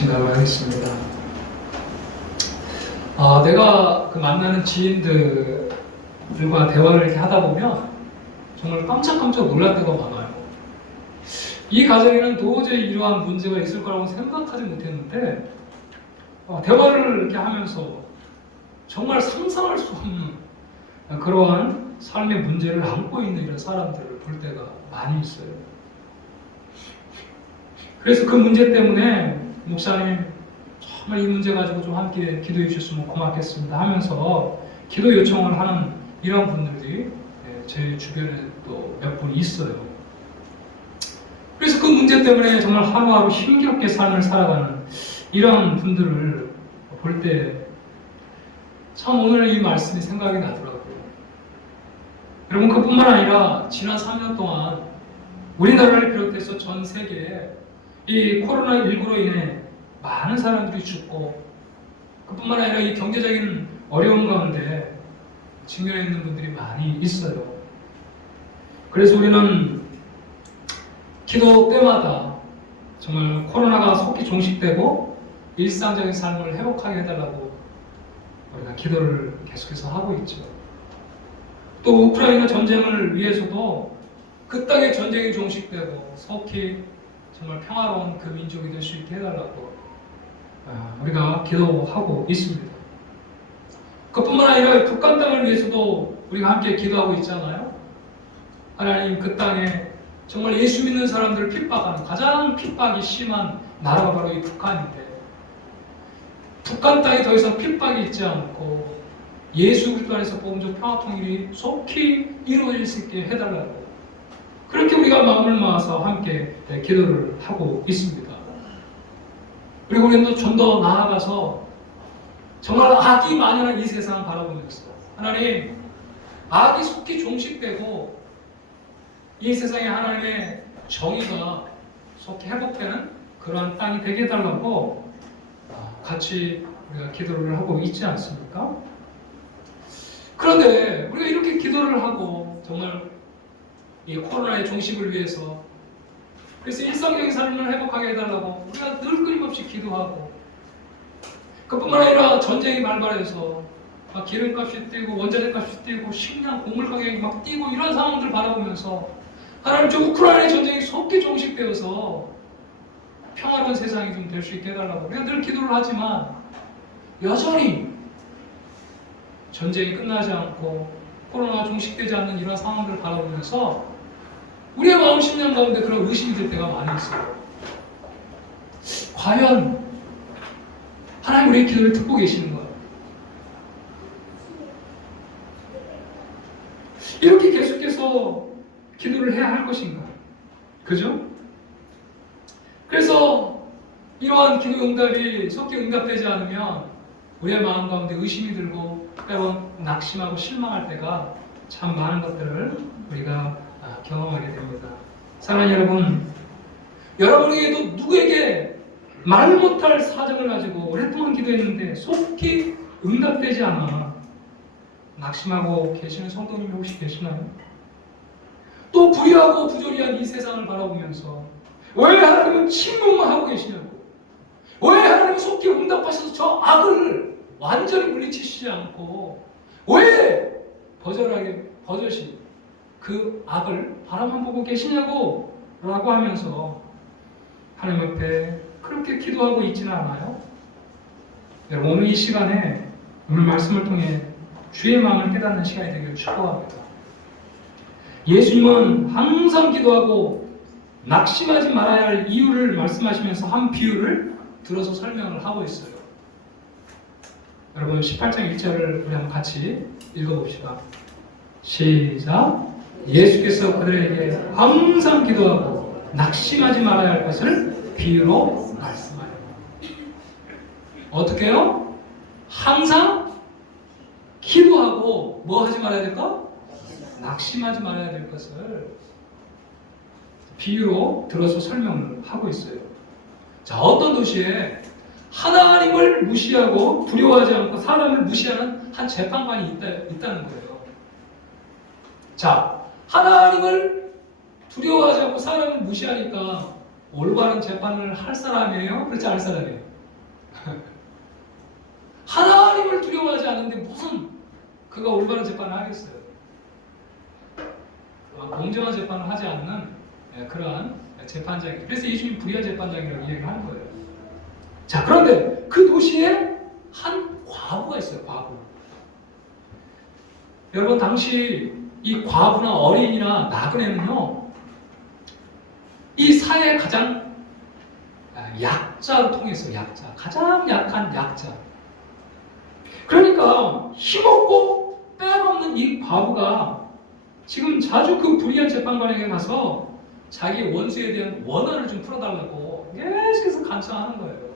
생각을 하겠습니다. 내가 만나는 지인들과 대화를 이렇게 하다 보면 정말 깜짝깜짝 놀랄 때가 많아요. 이 가정에는 도저히 이러한 문제가 있을 거라고 생각하지 못했는데 대화를 이렇게 하면서 정말 상상할 수 없는 그러한 삶의 문제를 안고 있는 이런 사람들을 볼 때가 많이 있어요. 그래서 그 문제 때문에 목사님 정말 이 문제 가지고 좀 함께 기도해 주셨으면 고맙겠습니다 하면서 기도 요청을 하는 이런 분들이 제 주변에 또 몇 분 있어요. 그래서 그 문제 때문에 정말 하루하루 힘겹게 삶을 살아가는 이런 분들을 볼 때 참 오늘 이 말씀이 생각이 나더라고요. 여러분, 그뿐만 아니라 지난 3년 동안 우리나라를 비롯해서 전 세계에 이 코로나19로 인해 많은 사람들이 죽고, 그뿐만 아니라 이 경제적인 어려움 가운데 직면해 있는 분들이 많이 있어요. 그래서 우리는 기도 때마다 정말 코로나가 속히 종식되고 일상적인 삶을 회복하게 해달라고 우리가 기도를 계속해서 하고 있죠. 또 우크라이나 전쟁을 위해서도 그 땅의 전쟁이 종식되고 속히 정말 평화로운 그 민족이 될 수 있게 해달라고 우리가 기도하고 있습니다. 그뿐만 아니라 북한 땅을 위해서도 우리가 함께 기도하고 있잖아요. 하나님, 그 땅에 정말 예수 믿는 사람들을 핍박하는 가장 핍박이 심한 나라가 바로 이 북한인데, 북한 땅에 더 이상 핍박이 있지 않고 예수 그리스도 안에서 복음적 평화 통일이 속히 이루어질 수 있게 해달라고, 그렇게 우리가 마음을 모아서 함께 기도를 하고 있습니다. 그리고 우리는 또 좀 더 나아가서 정말 악이 만연한 이 세상을 바라보면서 하나님, 악이 속히 종식되고 이 세상에 하나님의 정의가 속히 회복되는 그러한 땅이 되게 해달라고 같이 우리가 기도를 하고 있지 않습니까? 그런데 우리가 이렇게 기도를 하고 정말 이 코로나의 종식을 위해서, 그래서 일상적인 삶을 회복하게 해달라고 우리가 늘 끊임없이 기도하고, 그뿐만 아니라 전쟁이 발발해서 막 기름값이 뛰고 원자재값이 뛰고 식량, 곡물 가격이 막 뛰고 이런 상황들을 바라보면서 하나님, 저 우크라이나의 전쟁이 속히 종식되어서 평화로운 세상이 좀 될 수 있게 해달라고 우리가 늘 기도를 하지만 여전히 전쟁이 끝나지 않고 코로나가 종식되지 않는 이런 상황들을 바라보면서 우리의 마음 심령 가운데 그런 의심이 들 때가 많이 있어요. 과연 하나님 우리의 기도를 듣고 계시는가? 이렇게 계속해서 기도를 해야 할 것인가? 그죠? 그래서 이러한 기도 응답이 속히 응답되지 않으면 우리의 마음 가운데 의심이 들고 때론 낙심하고 실망할 때가 참 많은 것들을 우리가 경험하게 됩니다. 사랑하는 여러분, 여러분에게도 누구에게 말 못할 사정을 가지고 오랫동안 기도했는데 속히 응답되지 않아 낙심하고 계시는 성도님이 혹시 계시나요? 또 부유하고 부조리한 이 세상을 바라보면서 왜 하나님은 침묵만 하고 계시냐고, 왜 하나님은 속히 응답하셔서 저 악을 완전히 물리치시지 않고 왜 버젓이 그 악을 바라만 보고 계시냐고 라고 하면서 하나님 앞에 그렇게 기도하고 있지는 않아요? 여러분, 오늘 이 시간에 오늘 말씀을 통해 주의 마음을 깨닫는 시간이 되기를 축복합니다. 예수님은 항상 기도하고 낙심하지 말아야 할 이유를 말씀하시면서 한 비유를 들어서 설명을 하고 있어요. 여러분, 18장 1절을 우리 한번 같이 읽어봅시다. 시작. 예수께서 그들에게 항상 기도하고 낙심하지 말아야 할 것을 비유로 말씀하여. 어떻게 해요? 항상 기도하고 뭐 하지 말아야 될까? 낙심하지 말아야 될 것을 비유로 들어서 설명을 하고 있어요. 자, 어떤 도시에 하나님을 무시하고 두려워하지 않고 사람을 무시하는 한 재판관이 있다는 거예요. 자, 하나님을 두려워하지 않고 사람을 무시하니까 올바른 재판을 할 사람이에요? 그렇지 않을 사람이에요? 하나님을 두려워하지 않는데 무슨 그가 올바른 재판을 하겠어요? 공정한 재판을 하지 않는 그러한 재판장이. 그래서 예수님이 불의한 재판장이라고 이야기를 하는 거예요. 자, 그런데 그 도시에 한 과부가 있어요. 과부. 여러분, 당시 이 과부나 어린이나 나그네는요, 이 사회의 가장 약자로 통했어요. 약자. 가장 약한 약자. 그러니까 힘없고 빼없는 이 과부가 지금 자주 그 불의한 재판관에게 가서 자기 원수에 대한 원한을 좀 풀어달라고 계속해서 간청하는 거예요.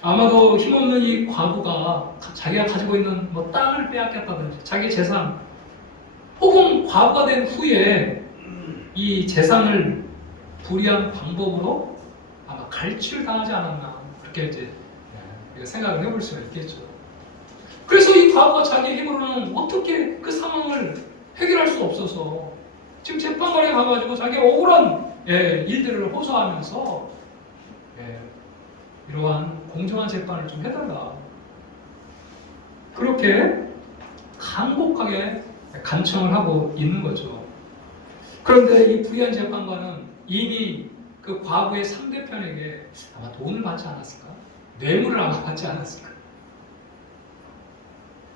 아마도 힘없는 이 과부가 자기가 가지고 있는 뭐 땅을 빼앗겼다든지 자기 재산, 혹은 과부가 된 후에 이 재산을 불의한 방법으로 아마 갈취를 당하지 않았나, 그렇게 이제 생각을 해볼 수가 있겠죠. 그래서 이 과부가 자기 힘으로는 어떻게 그 상황을 해결할 수 없어서 지금 재판관에 가가지고 자기 억울한 일들을 호소하면서 이러한 공정한 재판을 좀 해달라, 그렇게 간곡하게 간청을 하고 있는 거죠. 그런데 이 불의한 재판관은 이미 그 과부의 상대편에게 아마 돈을 받지 않았을까? 뇌물을 아마 받지 않았을까?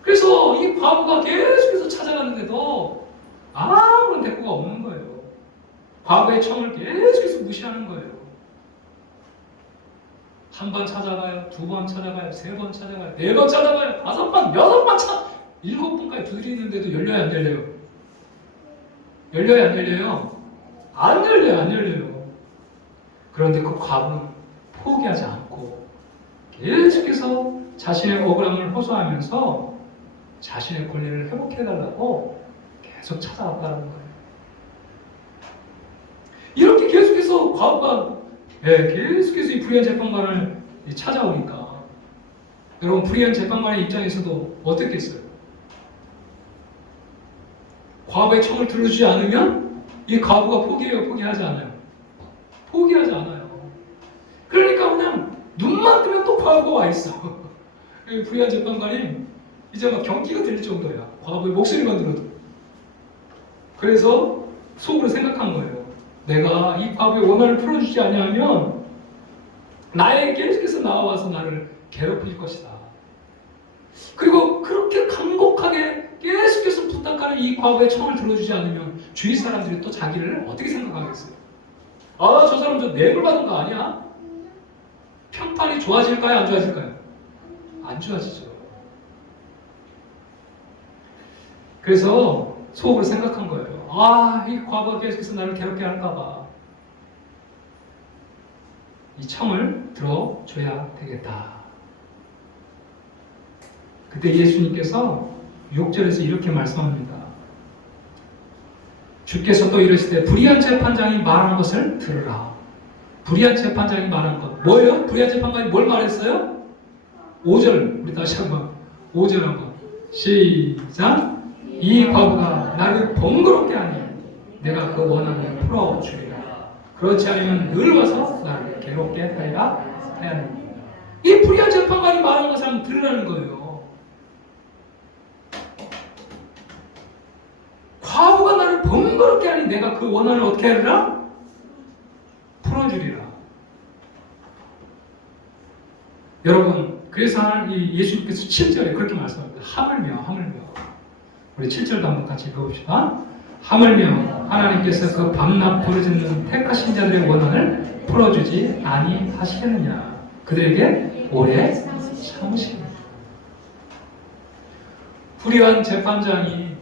그래서 이 과부가 계속해서 찾아갔는데도 아무런 대꾸가 없는 거예요. 과부의 청을 계속해서 무시하는 거예요. 한 번 찾아가요, 두 번 찾아가요, 세 번 찾아가요, 네 번 찾아가요, 다섯 번, 여섯 번 일곱 번까지 두드리는데도 열려요, 안 열려요? 열려요, 안 열려요? 안 열려요, 안 열려요. 그런데 그 과부는 포기하지 않고 계속해서 자신의 억울함을 호소하면서 자신의 권리를 회복해달라고 계속 찾아왔다는 거예요. 이렇게 계속해서 과부가 계속해서 이 불의한 재판관을 찾아오니까 여러분, 불의한 재판관의 입장에서도 어떻겠어요? 과부의 청을 들어주지 않으면 이 과부가 포기해요, 포기하지 않아요? 포기하지 않아요. 그러니까 그냥 눈만 뜨면 또 과부가 와 있어. 불의한 재판관이 이제 막 경기가 들릴 정도야. 과부의 목소리만 들어도. 그래서 속으로 생각한 거예요. 내가 이 과부의 원한을 풀어주지 아니하면 나에게 계속해서 나와서 나를 괴롭힐 것이다. 그리고 그렇게 간곡하게 계속해서 부탁하는 이 과부의 청을 들어주지 않으면 주위 사람들이 또 자기를 어떻게 생각하겠어요? 아, 저 사람 저 뇌물 받은 거 아니야? 평판이 좋아질까요? 안 좋아질까요? 안 좋아지죠. 그래서 속으로 생각한 거예요. 아, 이 과부가 계속해서 나를 괴롭게 할까봐 이 청을 들어줘야 되겠다. 그때 예수님께서 6절에서 이렇게 말씀합니다. 주께서 또 이르시되 불의한 재판장이 말한 것을 들으라. 불의한 재판장이 말한 것 뭐예요? 불의한 재판관이 뭘 말했어요? 5절, 우리 다시 한번 5절 한번 시작. 이 과부가 나를 번거롭게 하니 내가 그 원한을 풀어주리라. 그렇지 않으면 늘 와서 나를 괴롭게 하리라 하였느니라. 이 불의한 재판관이 말한 것을 한번 들으라는 거예요. 과부가 나를 번거롭게 하니 내가 그 원한을 어떻게 하리라? 풀어주리라. 여러분, 그래서 예수님께서 7절에 그렇게 말씀합니다. 하물며 우리 7절도 한번 같이 읽어봅시다. 하물며 하나님께서 그 밤낮 부르짖는 택하신 자들의 원한을 풀어주지 아니하시겠느냐. 그들에게 오래 참으시니. 불의한 재판장이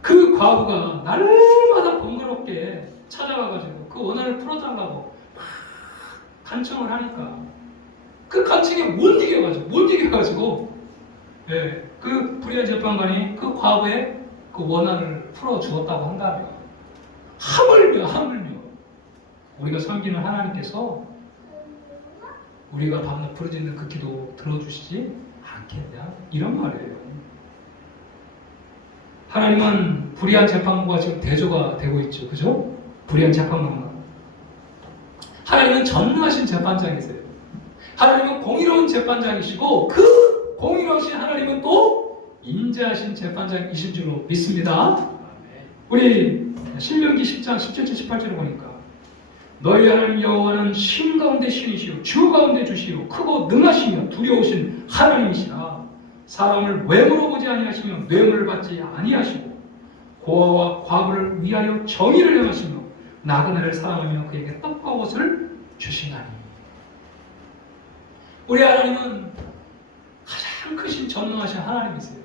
그 과부가 날마다 번거롭게 찾아와가지고 그 원한을 풀어달라고 간청을 하니까 그 간청에 못 이겨가지고 그 불의한 재판관이 그 과부의 그 원한을 풀어주었다고 한다면 하물며 우리가 섬기는 하나님께서 우리가 밤낮 부르짖는 그 기도 들어주시지 않겠냐, 이런 말이에요. 하나님은 불의한 재판관과 지금 대조가 되고 있죠. 그죠? 불의한 재판관과 하나님은 전능하신 재판장이세요. 하나님은 공의로운 재판장이시고 그 공의로우신 하나님은 또 인자하신 재판장이신 줄로 믿습니다. 우리 신명기 10장 17절 18절을 보니까 너희 하나님 여호와는 신 가운데 신이시요 주 가운데 주시요 크고 능하시며 두려우신 하나님이시라. 사람을 외모로 보지 아니하시며 뇌물을 받지 아니하시고 고아와 과부를 위하여 정의를 행하시며 나그네를 사랑하며 그에게 떡과 옷을 주시나니. 우리 하나님은 가장 크신 전능하신 하나님이세요.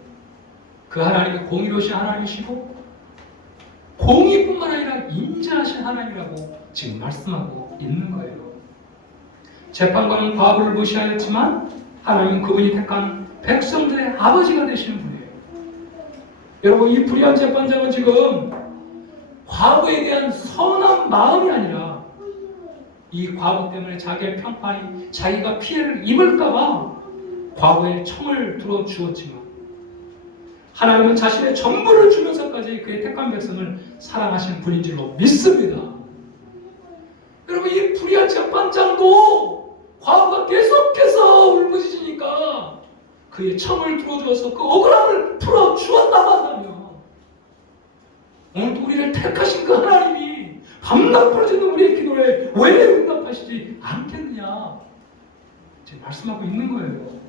그 하나님이 공의로우신 하나님이시고 공의뿐만 아니라 인자하신 하나님이라고 지금 말씀하고 있는 거예요. 재판관은 과부를 무시하였지만 하나님은 그분이 택한 백성들의 아버지가 되시는 분이에요. 여러분, 이 불의한 재판장은 지금 과부에 대한 선한 마음이 아니라 이 과부 때문에 자기의 평판이 자기가 피해를 입을까봐 과부에 총을 들어 주었지만 하나님은 자신의 전부를 주면서까지 그의 택한 백성을 사랑하시는 분인 줄로 믿습니다. 여러분, 이 불의한 재판장도 과부가 계속해서 울부짖으니까 그의 청을 들어주어서 그 억울함을 풀어주었다고 한다면 오늘도 우리를 택하신 그 하나님이 밤낮 부르짖는 우리의 기도에 왜 응답하시지 않겠느냐 지금 말씀하고 있는 거예요.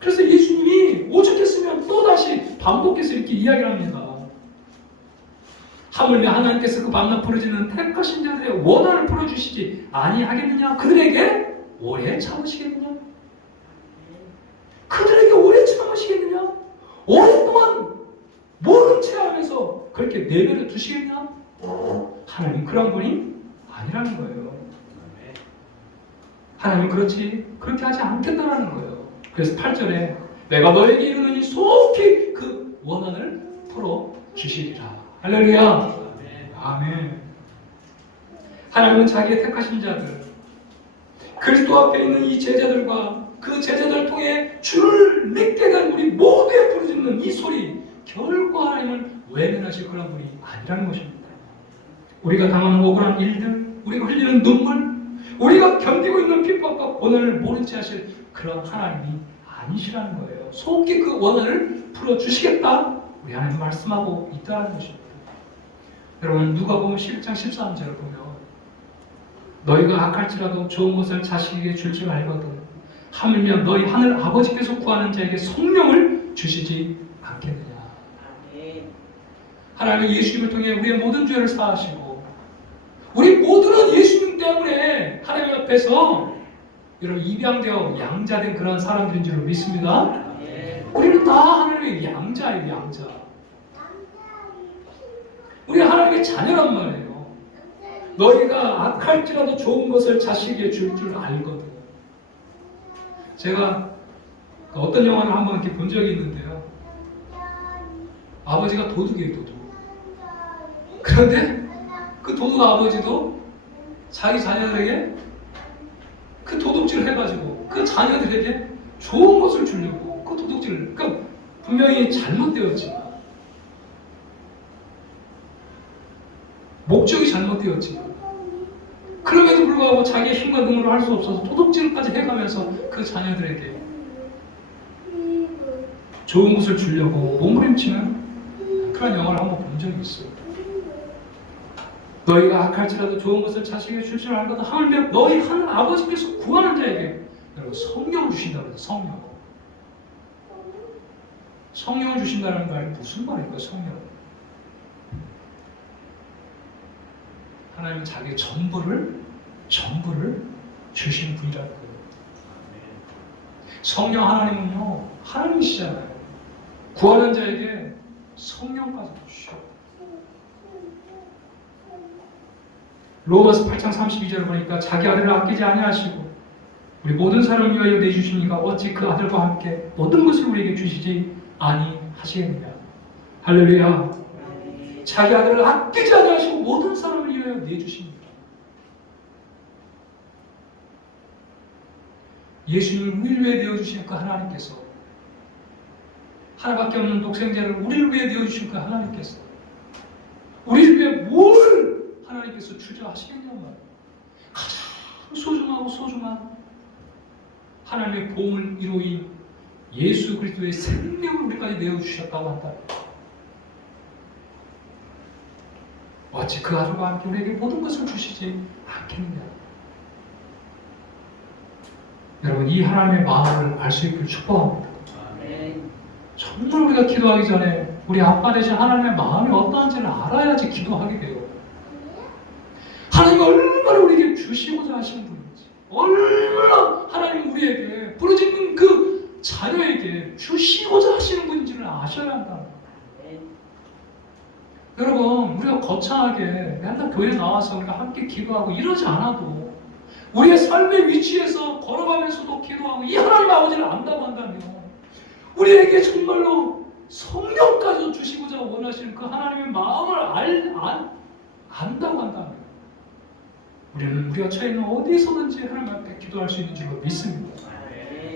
그래서 예수님이 오죽했으면 또다시 반복해서 이렇게 이야기를 합니다. 하물며 하나님께서 그 밤낮 부르짖는 택하신 자들의 원한을 풀어주시지 아니하겠느냐? 그들에게 오래 참으시겠느냐? 그들에게 오래 참으시겠느냐? 오랫동안 모른 채 하면서 그렇게 내버려 두시겠냐? 하나님 그런 분이 아니라는 거예요. 하나님 그렇게 하지 않겠다라는 거예요. 그래서 8절에 내가 너에게 이르노니 속히 그 원한을 풀어주시리라. 할렐루야. 아멘. 하나님은 자기의 택하신 자들, 그리스도 앞에 있는 이 제자들과 그 제자들을 통해 주를 믿게 된 우리 모두에 부르짖는 이 소리, 결코 하나님을 외면하실 그런 분이 아니라는 것입니다. 우리가 당하는 억울한 일들, 우리가 흘리는 눈물, 우리가 견디고 있는 핍박과 고난을 모른 채 하실 그런 하나님이 아니시라는 거예요. 속히 그 원한을 풀어주시겠다, 우리 하나님 말씀하고 있다는 것입니다. 여러분, 누가복음 11장 13절을 보면 너희가 악할지라도 좋은 것을 자식에게 줄 줄 알거든 하물며 너희 하늘 아버지께서 구하는 자에게 성령을 주시지 않겠느냐. 하나님은 예수님을 통해 우리의 모든 죄를 사하시고 우리 모두는 예수님 때문에 하나님 앞에서 여러분 입양되어 양자된 그런 사람들인 줄 믿습니다. 우리는 다 하나님의 양자예요. 양자. 우리 하나님의 자녀란 말이에요. 너희가 악할지라도 좋은 것을 자식에게 줄 줄 알거든. 제가 어떤 영화를 한번 이렇게 본 적이 있는데요. 아버지가 도둑이에요, 도둑. 그런데 그 도둑 아버지도 자기 자녀들에게 그 도둑질을 해가지고 그 자녀들에게 좋은 것을 주려고 그 도둑질을, 그러니까 분명히 잘못되었지만 목적이 잘못되었지만 그럼에도 불구하고 자기의 힘과 능력으로 할 수 없어서 도둑질까지 해가면서 그 자녀들에게 좋은 것을 주려고 몸부림치는 그런 영화를 한번 본 적이 있어요. 너희가 악할지라도 좋은 것을 자식에게 줄 줄 알거든 하물며 너희 하늘 아버지께서 구하는 자에게 여러분 성령을 주신다고 해서 성령을 주신다는 말이 무슨 말일까요? 성령. 하나님은 자기의 전부를 주신 분이라는 거예요. 성령 하나님은요, 하나님이시잖아요. 구하는 자에게 성령까지 주셔. 로마서 8장 32절을 보니까 자기 아들을 아끼지 아니하시고 우리 모든 사람을 위하여 내주시니까 어찌 그 아들과 함께 모든 것을 우리에게 주시지 아니하시겠느냐. 할렐루야. 자기 아들을 아끼지 아니하시고 모든 사람을 위하여 내주십니다. 예수님을 우리를 위해 내어주신 그 하나님께서, 하나밖에 없는 독생자를 우리를 위해 내어주신 그 하나님께서 우리를 위해 뭘 하나님께서 주저하시겠냐고 말이에요. 가장 소중하고 소중한 하나님의 보험을 이루인 예수 그리스도의 생명을 우리까지 내어주셨다고 한다. 어찌 그 아들과 함께 우리에게 모든 것을 주시지 않겠느냐. 여러분, 이 하나님의 마음을 알 수 있기를 축복합니다. 정말 우리가 기도하기 전에 우리 아빠 되신 하나님의 마음이 어떠한지를 알아야지 기도하게 돼요. 하나님이 얼마나 우리에게 주시고자 하시는 분인지, 얼마나 하나님 우리에게 부르짖는 그 자녀에게 주시고자 하시는 분인지를 아셔야 한다. 여러분, 우리가 거창하게 맨날 교회 나와서 우리가 함께 기도하고 이러지 않아도 우리의 삶의 위치에서 걸어가면서도 기도하고 이 하나님 아버지를 안다고 한다면, 우리에게 정말로 성령까지 주시고자 원하시는 그 하나님의 마음을 안다고 한다면, 우리는 우리가 처해 있는 어디서든지 하나님 앞에 기도할 수 있는 줄로 믿습니다.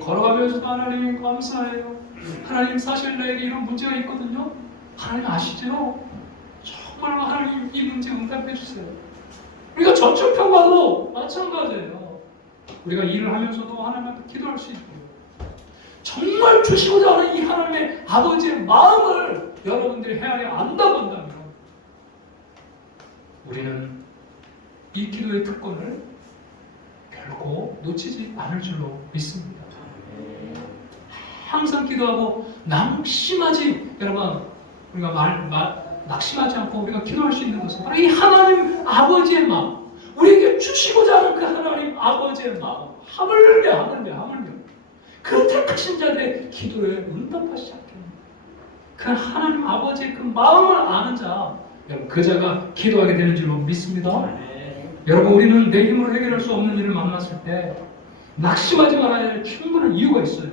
걸어가면서도 하나님 감사해요. 하나님, 사실 나에게 이런 문제가 있거든요. 하나님 아시죠? 정말 하나님 이 문제 응답해 주세요. 우리가 전철평가도 마찬가지예요. 우리가 일을 하면서도 하나님 앞에 기도할 수 있고, 정말 주시고자 하는 이 하나님의 아버지의 마음을 여러분들이 헤아려 안다고 한다면, 우리는 이 기도의 특권을 결코 놓치지 않을 줄로 믿습니다. 항상 기도하고 낙심하지, 여러분, 우리가 낙심하지 않고 우리가 기도할 수 있는 것은 바로 이 하나님 아버지의 마음, 우리에게 주시고자 하는 그 하나님 아버지의 마음, 하물며 그 택하신 자들의 기도에 응답하시지 않겠느냐. 그 하나님 아버지의 그 마음을 아는 자, 여러분, 그 자가 기도하게 되는 줄로 믿습니다. 여러분, 우리는 내 힘으로 해결할 수 없는 일을 만났을 때 낙심하지 말아야 할 충분한 이유가 있어요.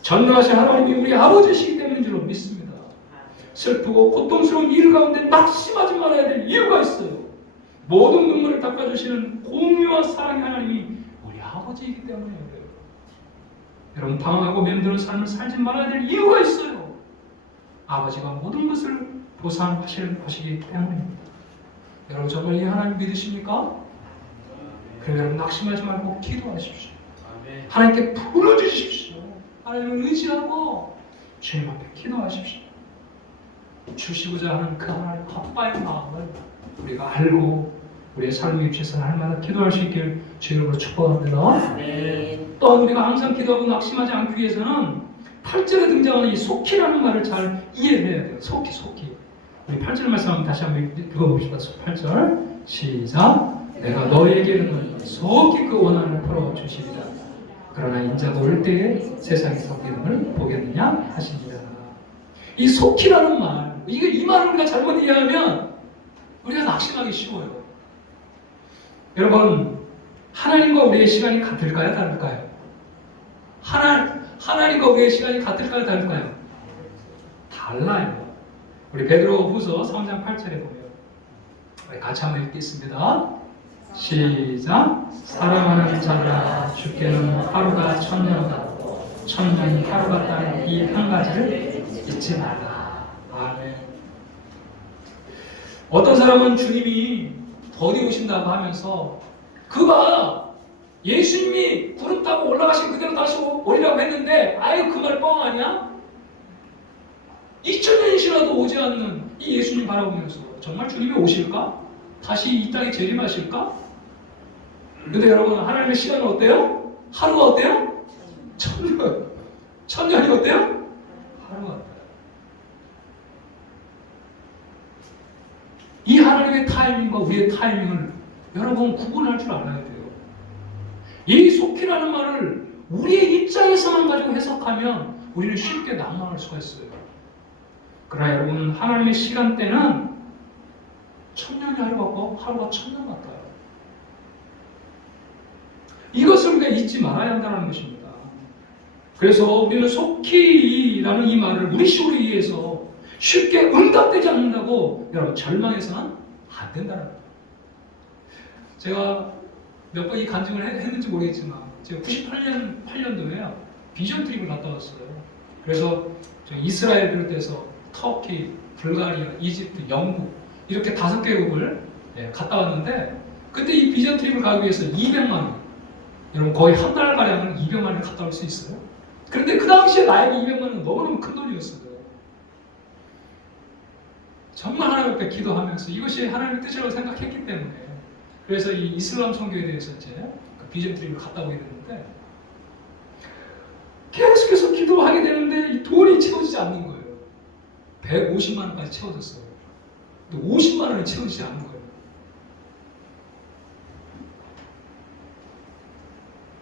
전능하신 하나님이 우리 아버지시기 때문인 줄로 믿습니다. 슬프고 고통스러운 일 가운데 낙심하지 말아야 될 이유가 있어요. 모든 눈물을 닦아주시는 공의와 사랑의 하나님이 우리 아버지이기 때문이에요. 여러분, 방황하고 맴도는 삶을 살지 말아야 될 이유가 있어요. 아버지가 모든 것을 보상하실 것이기 때문입니다. 여러분, 정말 이 하나님 믿으십니까? 그럼 여러분, 낙심하지 말고 기도하십시오. 하나님께 부르짖으십시오. 하나님을 의지하고 주님 앞에 기도하십시오. 주시고자 하는 그 하나님 아빠의 마음을 우리가 알고 우리의 삶의 위치에서 날마다 기도할 수 있길 주님으로 축복합니다. 또한 우리가 항상 기도하고 낙심하지 않기 위해서는 8절에 등장하는 이 속히라는 말을 잘 이해해야 돼요. 속히. 우리 8절 말씀 한번 다시 한번 읽어봅시다. 8절 시작. 내가 너에게는 속히 그 원한을 풀어주시리라. 그러나 인자가 올 때에 세상에서 기름을 보겠느냐 하시니라. 이 속히라는 말, 이 말을 우리가 잘못 이해하면 우리가 낙심하기 쉬워요. 여러분, 하나님과 우리의 시간이 같을까요? 다를까요? 하나님과 우리의 시간이 같을까요? 다를까요? 달라요. 우리 베드로후서 3장 8절에 보면, 우리 같이 한번 읽겠습니다. 시작. 사랑하는 자들아, 주께는 하루가 천년이다. 천년이 하루 같다는 이 한 가지를 잊지 말라. 아멘. 어떤 사람은 주님이 더디 오신다고 하면서, 그가 예수님이 구름 타고 올라가신 그대로 다시 오리라고 했는데, 아유, 그 말 뻥 아니야? 2000년이시라도 오지 않는 이 예수님 바라보면서 정말 주님이 오실까? 다시 이 땅에 재림하실까? 근데 여러분, 하나님의 시간은 어때요? 하루가 어때요? 천년. 천년이 어때요? 하루가 어때요? 이 하나님의 타이밍과 우리의 타이밍을 여러분 구분할 줄 알아야 돼요. 이 속히라는 말을 우리의 입장에서만 가지고 해석하면 우리는 쉽게 낭망할 수가 있어요. 그러나 여러분, 하나님의 시간대는 천년이 하루 같고 하루가 천년 같아요. 이것을 우리가 잊지 말아야 한다는 것입니다. 그래서 우리는 속히라는 이 말을 우리 식으로 이해해서 쉽게 응답되지 않는다고 여러분 절망해서는 안 된다는 거예요. 제가 몇 번 이 간증을 했는지 모르겠지만, 제가 98년도에요 비전 트립을 갔다 왔어요. 그래서 이스라엘 비롯해서 터키, 불가리아, 이집트, 영국 이렇게 5개국을 갔다 왔는데, 그때 이 비전 트립을 가기 위해서 200만 원, 여러분 거의 한 달 가량은 200만 원을 갔다 올 수 있어요. 그런데 그 당시에 나에게 200만 원은 너무너무 큰 돈이었어요. 정말 하나님 앞에 기도하면서 이것이 하나님의 뜻이라고 생각했기 때문에, 그래서 이 이슬람 선교에 대해서 이제 그 비전 트립을 갔다 오게 됐는데, 계속해서 기도하게 되는데 이 돈이 채워지지 않는 거예요. 150만 원까지 채워졌어요. 근데 50만 원이 채워지지 않는 거예요.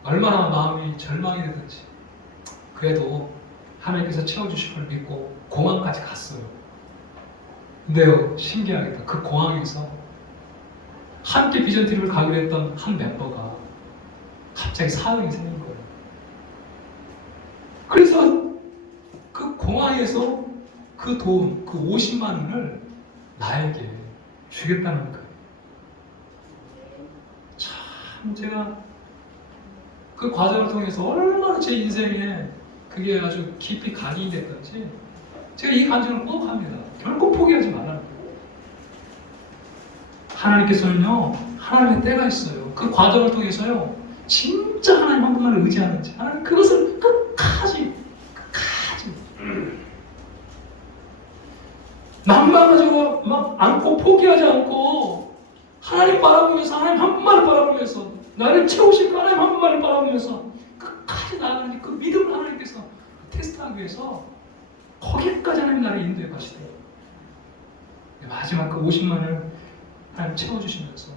얼마나 마음이 절망이 되든지 그래도 하나님께서 채워주실 걸 믿고 공항까지 갔어요. 근데요, 신기하게도 그 공항에서 함께 비전 트립을 가기로 했던 한 멤버가 갑자기 사연이 생긴 거예요. 그래서 그 공항에서 그 돈, 그 50만 원을 나에게 주겠다는 거예요. 참 제가 그 과정을 통해서 얼마나 제 인생에 그게 아주 깊이 각인이 됐던지 제가 이 간증을 꼭 합니다. 결코 포기하지 말라는 거예요. 하나님께서는요, 하나님의 때가 있어요. 그 과정을 통해서요, 진짜 하나님 한 분만을 의지하는지, 하나님 그것을 끝까지 난망하지 막 않고 포기하지 않고 하나님 바라보면서, 하나님 한 분만을 바라보면서, 나를 채우실 하나님 한 분만을 바라보면서 끝까지 나아가는 그 믿음을 하나님께서 테스트하기 위해서 거기까지 하나님 나를 인도해 가시더라고요. 마지막 그 50만 원을 하나님 채워주시면서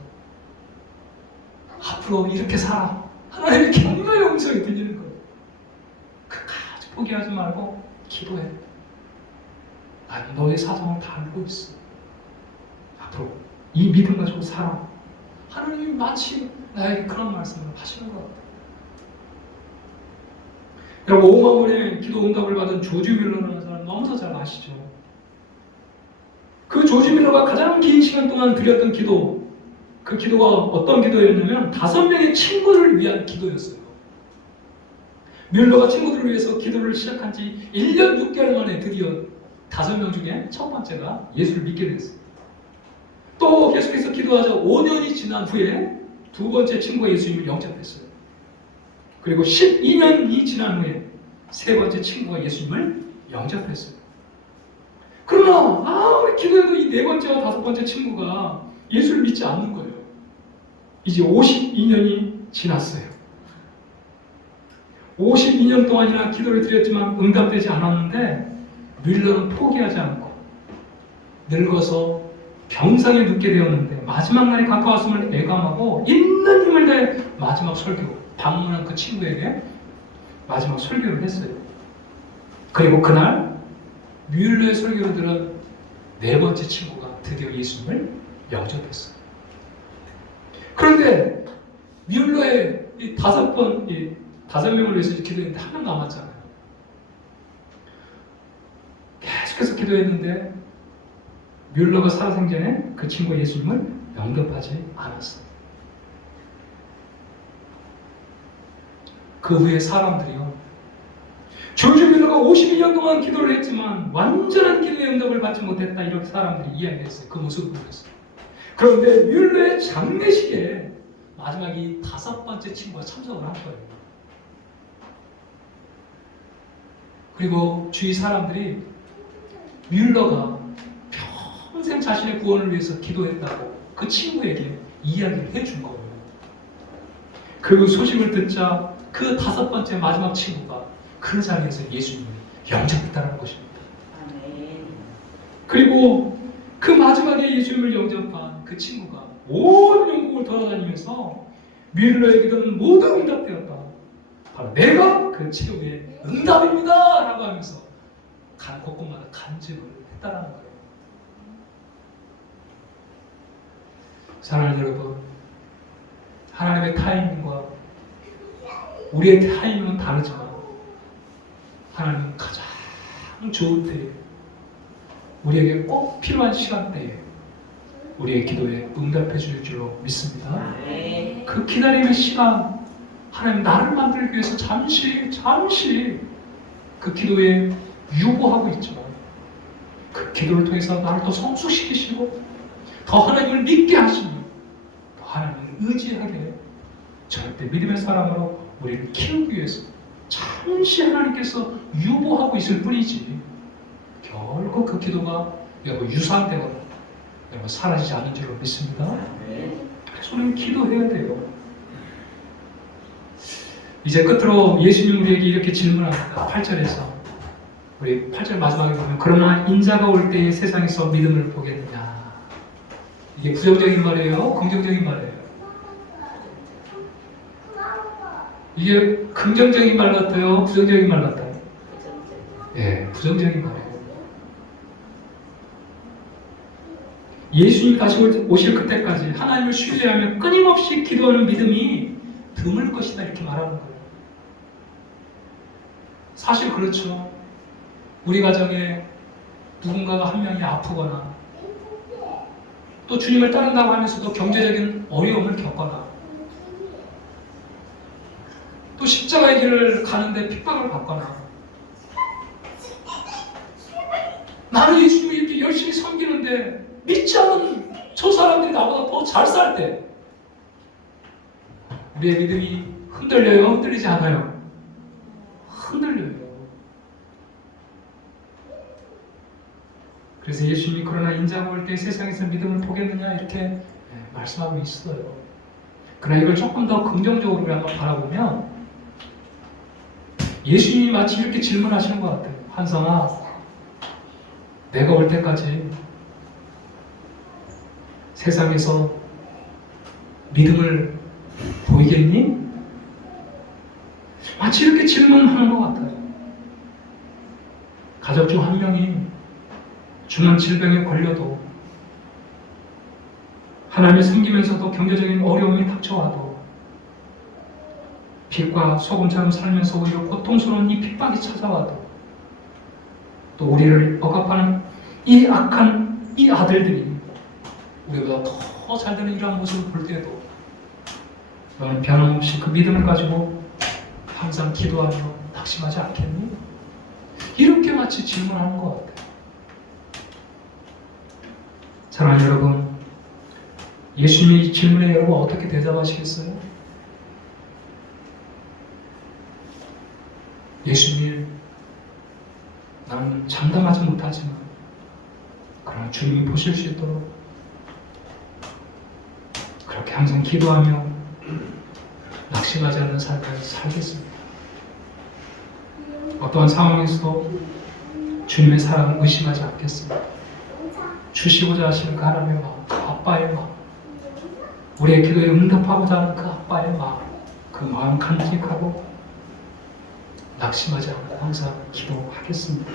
앞으로 이렇게 살아, 하나님의 격려의 음성이 들리는 거예요. 끝까지 포기하지 말고 기도해. 나는 너의 사정을 다 알고 있어. 앞으로 이 믿음 가지고 살아. 하나님이 마치 나에게 그런 말씀을 하시는 것 같아요. 여러분, 5만 원의 기도 응답을 받은 조지 밀러라는 사람 너무나 잘 아시죠? 그 조지 밀러가 가장 긴 시간 동안 드렸던 기도, 그 기도가 어떤 기도였냐면 5명의 친구를 위한 기도였어요. 밀러가 친구들을 위해서 기도를 시작한 지 1년 6개월 만에 드디어 5명 중에 첫 번째가 예수를 믿게 됐어요. 또 계속해서 기도하자 5년이 지난 후에 두 번째 친구가 예수님을 영접했어요. 그리고 12년이 지난 후에 세 번째 친구가 예수님을 영접했어요. 그러나 아무리 기도해도 이 네 번째와 다섯 번째 친구가 예수를 믿지 않는 거예요. 이제 52년이 지났어요. 52년 동안이나 기도를 드렸지만 응답되지 않았는데 밀러는 포기하지 않고 늙어서 병상에 눕게 되었는데 마지막 날이 가까웠음을 예감하고 있는 힘을 다해 마지막 설교, 방문한 그 친구에게 마지막 설교를 했어요. 그리고 그날 뮬러의 설교를 들은 네 번째 친구가 드디어 예수님을 영접했어요. 그런데 뮬러의 이 5명을 위해서 기도했는데 한 명 남았잖아요. 계속해서 기도했는데 뮬러가 살아생전에 그 친구가 예수님을 영접하지 않았어요. 그 후에 사람들이요, 조지 뮬러가 52년 동안 기도를 했지만 완전한 기도의 응답을 받지 못했다, 이렇게 사람들이 이야기했어요. 그 모습을 보면서. 그런데 뮬러의 장례식에 마지막 이 5번째 친구가 참석을 한 거예요. 그리고 주위 사람들이 뮬러가 평생 자신의 구원을 위해서 기도했다고 그 친구에게 이야기를 해준 거예요. 그 소식을 듣자 그 5번째 마지막 친구가 그 자리에서 예수님을 영접했다는 것입니다. 그리고 그 마지막에 예수님을 영접한 그 친구가 온 영국을 돌아다니면서 뮬러의 기도는 모두 응답되었다. 바로 내가 그 치료의 응답입니다 라고 하면서 간 곳곳마다 간증을 했다는 거예요. 사랑하는 여러분, 하나님의 타이밍과 우리의 타이밍은 다르지만 하나님은 가장 좋은 때에, 우리에게 꼭 필요한 시간대에 우리의 기도에 응답해 줄 줄로 믿습니다. 그 기다림의 시간, 하나님 나를 만들기 위해서 잠시 그 기도에 유보하고 있지만 그 기도를 통해서 나를 더 성숙시키시고 더 하나님을 믿게 하시니 더 하나님을 의지하게 절대 믿음의 사람으로 우리를 키우기 위해서 잠시 하나님께서 유보하고 있을 뿐이지 결국 그 기도가 여러분 유산되거나 여러분 사라지지 않는 줄로 믿습니다. 그래서 우리는 기도해야 돼요. 이제 끝으로 예수님 우리에게 이렇게 질문합니다. 8절에서 우리 8절 마지막에 보면 그러나 인자가 올 때에 세상에서 믿음을 보겠느냐. 이게 부정적인 말이에요? 긍정적인 말이에요? 이게 긍정적인 말 같아요? 부정적인 말 같아요? 예, 부정적인 말이에요. 예수님이 다시 오실 그때까지 하나님을 신뢰하며 끊임없이 기도하는 믿음이 드물 것이다 이렇게 말하는 거예요. 사실 그렇죠. 우리 가정에 누군가가 한 명이 아프거나 또 주님을 따른다고 하면서도 경제적인 어려움을 겪거나 또 십자가의 길을 가는데 핍박을 받거나 나는 예수님을 이렇게 열심히 섬기는데 믿지 않은 저 사람들이 나보다 더 잘 살 때 우리의 믿음이 흔들려요? 흔들리지 않아요? 흔들려요. 그래서 예수님이 그러나 인자가 올 때 세상에서 믿음을 보겠느냐 이렇게 말씀하고 있어요. 그러나 이걸 조금 더 긍정적으로 한번 바라보면 예수님이 마치 이렇게 질문하시는 것 같아요. 한성아, 내가 올 때까지 세상에서 믿음을 보이겠니? 마치 이렇게 질문하는 것 같아요. 가족 중 한 명이 중한 질병에 걸려도 하나님을 섬기면서도 경제적인 어려움이 닥쳐와도 빛과 소금처럼 살면서 오히려 고통스러운 이 핍박이 찾아와도 또 우리를 억압하는 이 악한 이 아들들이 우리보다 더 잘 되는 이러한 모습을 볼 때에도 너는 변함없이 그 믿음을 가지고 항상 기도하며 낙심하지 않겠니? 이렇게 마치 질문하는 것 같아요. 사랑하는 여러분, 예수님이 질문에 여러분 어떻게 대답하시겠어요? 예수님, 나는 장담하지 못하지만 그러나 주님이 보실 수 있도록 그렇게 항상 기도하며 낙심하지 않는 삶을 살겠습니다. 어떠한 상황에서도 주님의 사랑을 의심하지 않겠습니다. 주시고자 하시는 그 하나님의 마음, 그 아빠의 마음, 우리의 기도에 응답하고자 하는 그 아빠의 마음, 그 마음 간직하고 낙심하지 않고 항상 기도하겠습니다.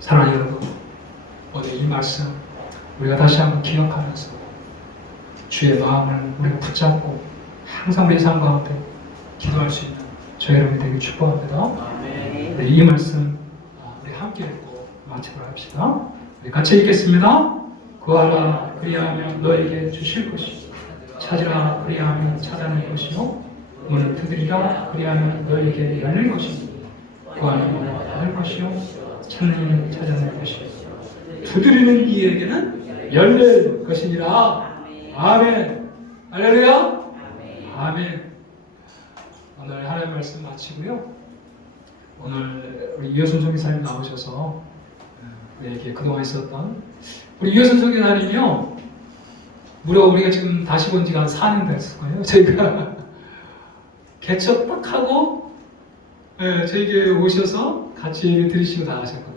사랑하는 여러분, 오늘 이 말씀 우리가 다시 한번 기억하면서 주의 마음을 우리가 붙잡고 항상 우리 삶 가운데 기도할 수 있는 저희 여러분이 되길 축복합니다. 네, 이 말씀 우리 함께 읽고 마치도록 합시다. 우리 같이 읽겠습니다. 구하라 그리하면 너에게 주실 것이요 찾으라 그리하면 찾아낼 것이요 문을 두드리라 그리하면 너에게 열릴 것이요 구하는 이는 받을 것이요 찾는 이는 찾아낼 것이요 두드리는 이에게는 열릴 것이니라. 아멘. 할렐루야. 아멘. 오늘 하나님의 말씀 마치고요. 오늘 우리 이효선 선교사님 나오셔서 우리에게 그동안 있었던 우리 이효선 선교사님이요. 무려 우리가 지금 다시 본 지가 한 4년 됐을 거예요. 저희가 개척 딱 하고 저희 교회에 오셔서 같이 예배 드리시고 나가셨거든요.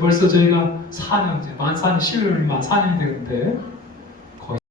벌써 저희가 4년, 만 4년, 11월이 만 4년이 되는데